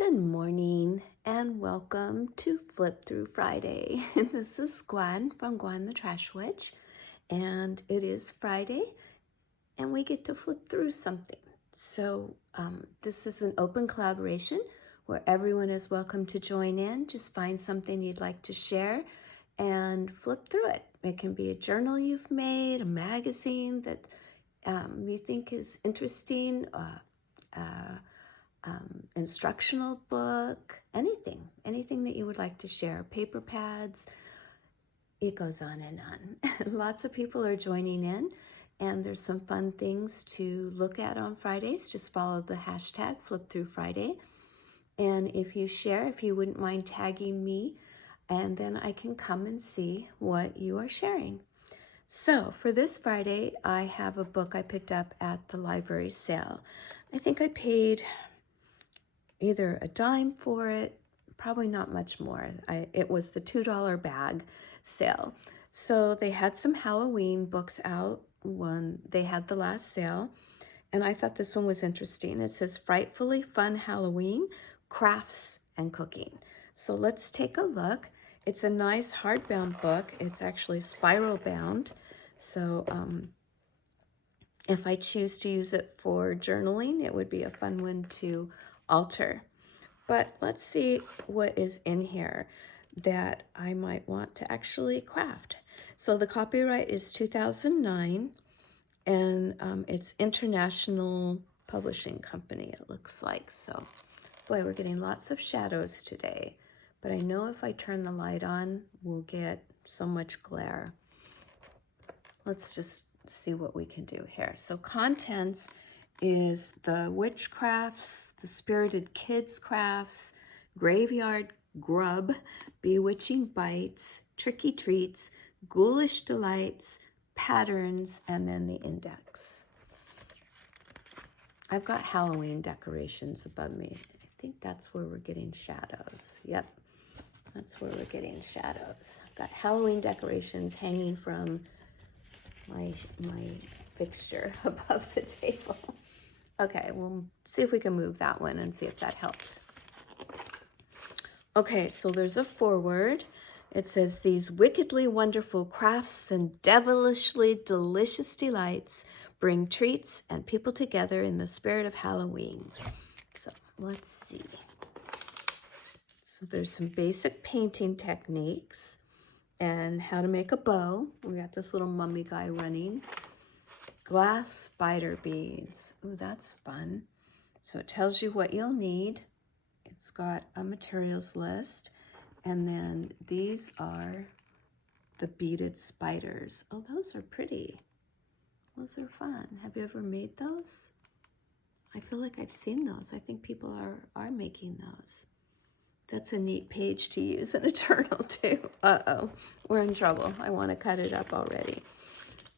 Good morning and welcome to Flip Through Friday. This is Gwen from Gwen the Trash Witch, and it is Friday and we get to flip through something. So this is an open collaboration where everyone is welcome to join in. Just find something you'd like to share and flip through it. It can be a journal you've made, a magazine that you think is interesting, instructional book, anything that you would like to share, paper pads. It goes on and on. Lots of people are joining in, and there's some fun things to look at on Fridays. Just follow the hashtag #FlipThroughFriday. And if you share, if you wouldn't mind tagging me, and then I can come and see what you are sharing. So for this Friday, I have a book I picked up at the library sale. I think I paid either a dime for it, probably not much more. It was the $2 bag sale. So they had some Halloween books out when they had the last sale, and I thought this one was interesting. It says Frightfully Fun Halloween, Crafts and Cooking. So let's take a look. It's a nice hardbound book. It's actually spiral bound. So if I choose to use it for journaling, it would be a fun one to alter. But let's see what is in here that I might want to actually craft. So the copyright is 2009, and it's International Publishing Company, it looks like. So, boy, we're getting lots of shadows today. But I know if I turn the light on, we'll get so much glare. Let's just see what we can do here. So contents is the witchcrafts, the spirited kids crafts, graveyard grub, bewitching bites, tricky treats, ghoulish delights, patterns, and then the index. I've got Halloween decorations above me. I think that's where we're getting shadows. Yep, that's where we're getting shadows. I've got Halloween decorations hanging from my fixture above the table. Okay, we'll see if we can move that one and see if that helps. Okay, so there's a foreword. It says, these wickedly wonderful crafts and devilishly delicious delights bring treats and people together in the spirit of Halloween. So let's see. So there's some basic painting techniques and how to make a bow. We got this little mummy guy running. Glass spider beads. Oh, that's fun. So it tells you what you'll need. It's got a materials list. And then these are the beaded spiders. Oh, those are pretty. Those are fun. Have you ever made those? I feel like I've seen those. I think people are making those. That's a neat page to use in a journal too. Uh-oh, we're in trouble. I want to cut it up already.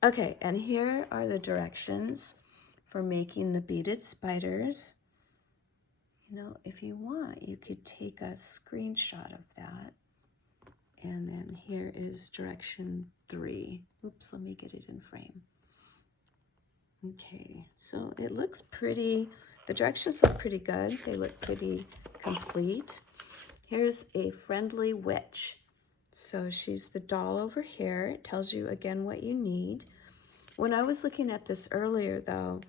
Okay, and here are the directions for making the beaded spiders. You know, if you want, you could take a screenshot of that. And then here is direction 3. Oops, let me get it in frame. Okay, so it looks pretty, the directions look pretty good. They look pretty complete. Here's a friendly witch. So she's the doll over here. It tells you again what you need. When I was looking at this earlier though,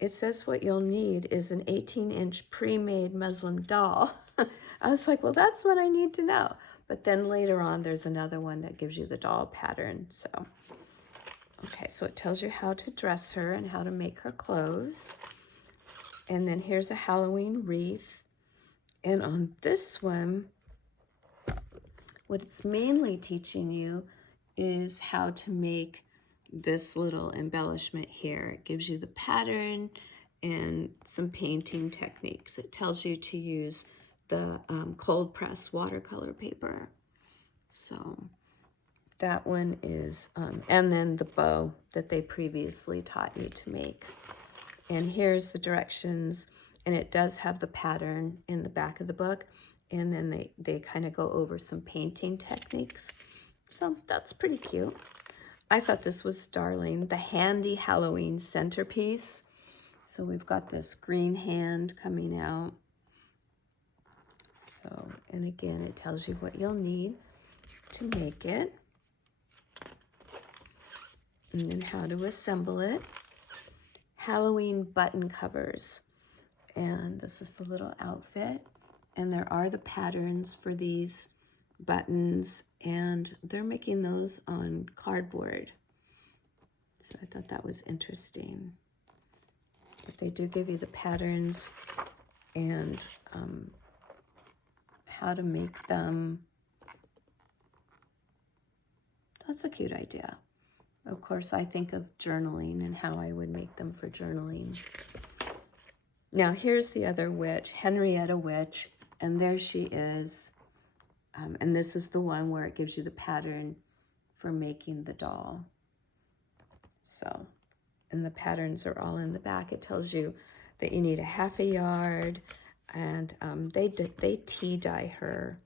it says what you'll need is an 18-inch pre-made muslin doll. I was like, well, that's what I need to know. But then later on, there's another one that gives you the doll pattern. So, okay, so it tells you how to dress her and how to make her clothes. And then here's a Halloween wreath. And on this one, what it's mainly teaching you is how to make this little embellishment here. It gives you the pattern and some painting techniques. It tells you to use the cold press watercolor paper. So that one is, and then the bow that they previously taught you to make. And here's the directions, and it does have the pattern in the back of the book. And then they kind of go over some painting techniques. So that's pretty cute. I thought this was darling. The handy Halloween centerpiece. So we've got this green hand coming out. So, and again, it tells you what you'll need to make it, and then how to assemble it. Halloween button covers, and this is the little outfit, and there are the patterns for these buttons, and they're making those on cardboard. So I thought that was interesting. But they do give you the patterns and how to make them. That's a cute idea. Of course, I think of journaling and how I would make them for journaling. Now, here's the other witch, Henrietta Witch, and there she is. And this is the one where it gives you the pattern for making the doll. So, and the patterns are all in the back. It tells you that you need a ½ yard, and they tea dye her,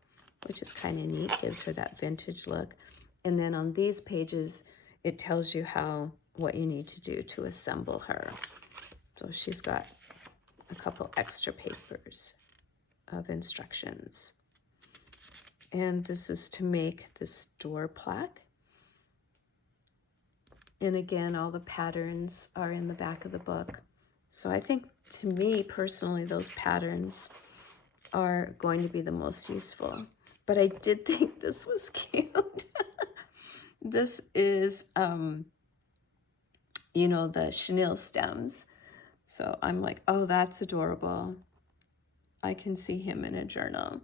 which is kind of neat, gives her that vintage look. And then on these pages, it tells you what you need to do to assemble her. So she's got a couple extra papers of instructions. And this is to make this door plaque. And again, all the patterns are in the back of the book. So I think, to me personally, those patterns are going to be the most useful. But I did think this was cute. This is, you know, the chenille stems. So I'm like, oh, that's adorable. I can see him in a journal.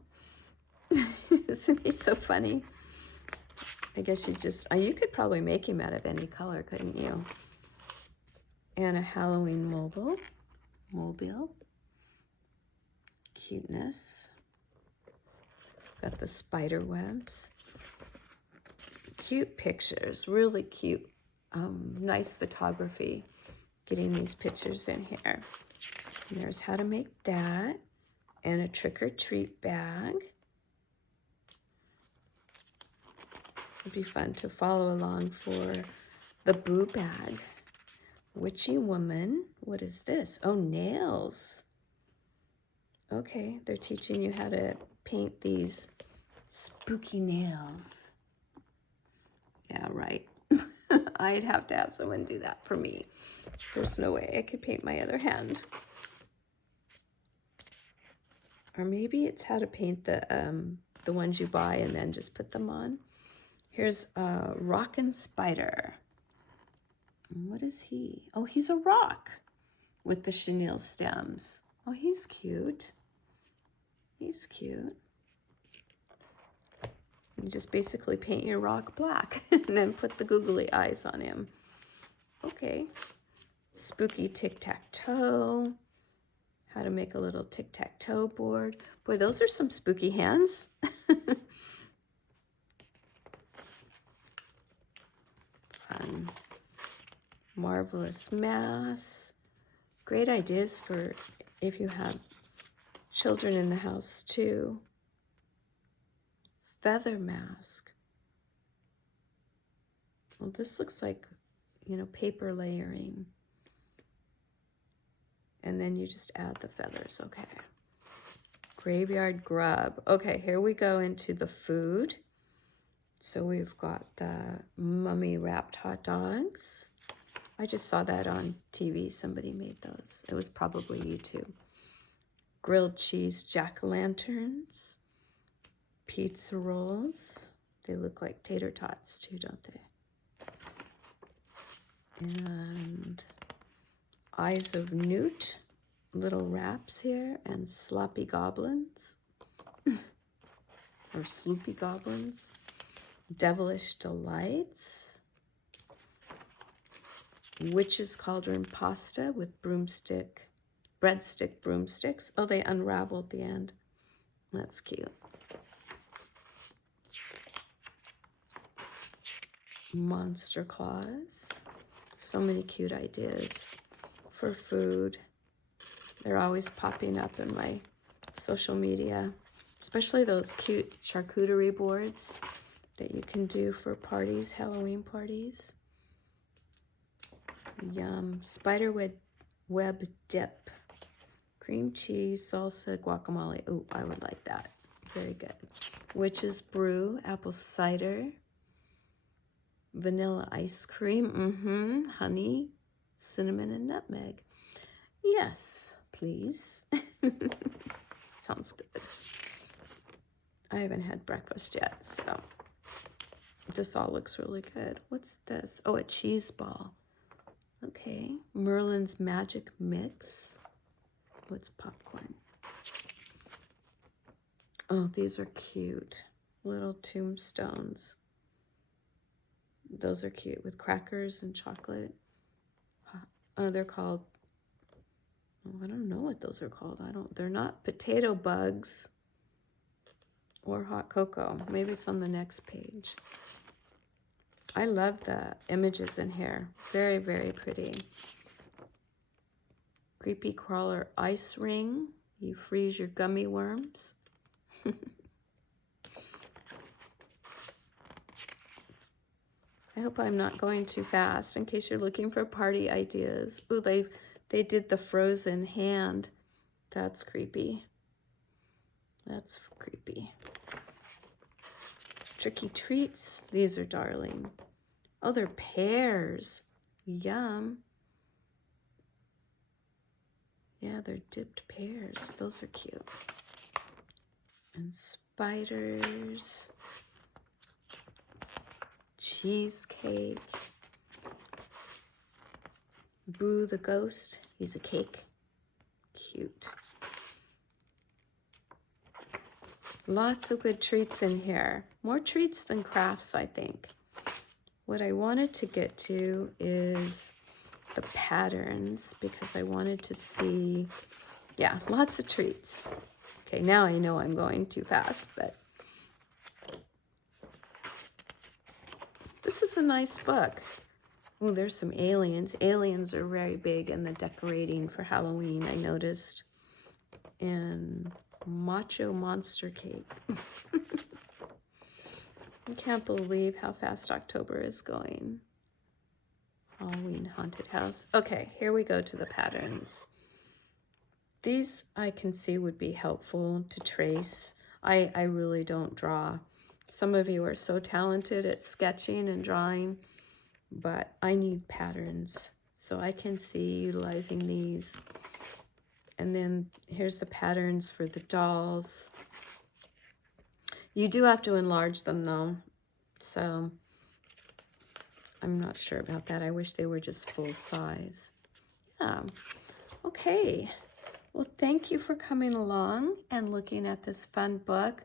Isn't he so funny? I guess you could probably make him out of any color, couldn't you? And a Halloween mobile. Cuteness. Got the spider webs. Cute pictures, really cute. Nice photography, getting these pictures in here. And there's how to make that, and a trick-or-treat bag. It'd be fun to follow along for the boo bag. Witchy woman. What is this? Oh, nails. Okay, they're teaching you how to paint these spooky nails. Yeah, right. I'd have to have someone do that for me. There's no way I could paint my other hand. Or maybe it's how to paint the ones you buy and then just put them on. Here's a rockin' spider. What is he? Oh, he's a rock with the chenille stems. Oh, he's cute. He's cute. You just basically paint your rock black and then put the googly eyes on him. Okay. Spooky tic-tac-toe. How to make a little tic-tac-toe board. Boy, those are some spooky hands. Fun. Marvelous mass. Great ideas for if you have children in the house too. Feather mask. Well, this looks like, you know, paper layering. And then you just add the feathers, okay. Graveyard grub. Okay, here we go into the food. So we've got the mummy wrapped hot dogs. I just saw that on TV. Somebody made those. It was probably YouTube. Grilled cheese jack-o'-lanterns. Pizza rolls. They look like tater tots too, don't they? And eyes of newt. Little wraps here. And sloppy goblins. Or sloopy goblins. Devilish delights. Witch's cauldron pasta with breadstick broomsticks. Oh, they unravel at the end. That's cute. Monster claws. So many cute ideas for food. They're always popping up in my social media, especially those cute charcuterie boards that you can do for parties, Halloween parties. Yum. Spider web dip. Cream cheese, salsa, guacamole. Ooh, I would like that. Very good. Witch's Brew, apple cider, vanilla ice cream, honey, cinnamon, and nutmeg. Yes, please. Sounds good. I haven't had breakfast yet, so this all looks really good. What's this? Oh, a cheese ball. Okay. Merlin's Magic Mix. What's popcorn? Oh, these are cute. Little tombstones. Those are cute with crackers and chocolate. Oh, they're called, oh, I don't know what those are called. They're not potato bugs or hot cocoa. Maybe it's on the next page. I love the images in here. Very, very pretty. Creepy Crawler Ice Ring. You freeze your gummy worms. I hope I'm not going too fast in case you're looking for party ideas. Ooh, they did the frozen hand. That's creepy. That's creepy. Tricky treats. These are darling. Oh, they're pears. Yum. Yeah, they're dipped pears. Those are cute. And spiders. Cheesecake. Boo the ghost. He's a cake. Cute. Lots of good treats in here. More treats than crafts, I think. What I wanted to get to is the patterns because I wanted to see, yeah, lots of treats. Okay, now I know I'm going too fast, but this is a nice book. Oh, there's some aliens. Aliens are very big in the decorating for Halloween, I noticed. And Macho Monster Cake. I can't believe how fast October is going. Halloween Haunted House. Okay, here we go to the patterns. These I can see would be helpful to trace. I really don't draw. Some of you are so talented at sketching and drawing, but I need patterns. So I can see utilizing these. And then here's the patterns for the dolls. You do have to enlarge them though. So I'm not sure about that. I wish they were just full size. Yeah. Okay. Well, thank you for coming along and looking at this fun book.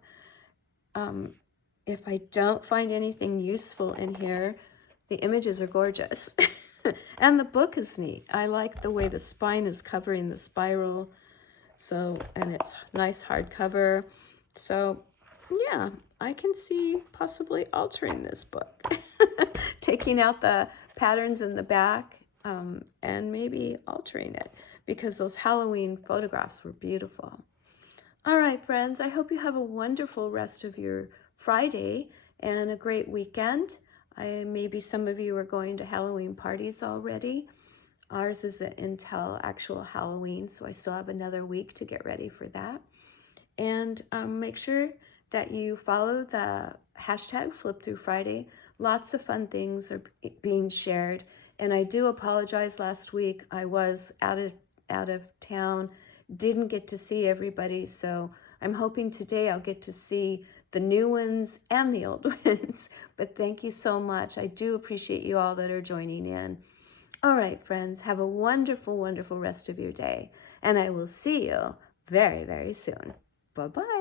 If I don't find anything useful in here, the images are gorgeous. And the book is neat. I like the way the spine is covering the spiral. So, and it's nice hardcover. So, yeah, I can see possibly altering this book. Taking out the patterns in the back and maybe altering it because those Halloween photographs were beautiful. All right, friends, I hope you have a wonderful rest of your Friday and a great weekend. Maybe some of you are going to Halloween parties already. Ours is until actual Halloween, so I still have another week to get ready for that. And make sure that you follow the hashtag Flip Through Friday. Lots of fun things are being shared. And I do apologize, last week I was out of town, didn't get to see everybody, so I'm hoping today I'll get to see the new ones and the old ones. But thank you so much. I do appreciate you all that are joining in. All right, friends, have a wonderful, wonderful rest of your day. And I will see you very, very soon. Bye-bye.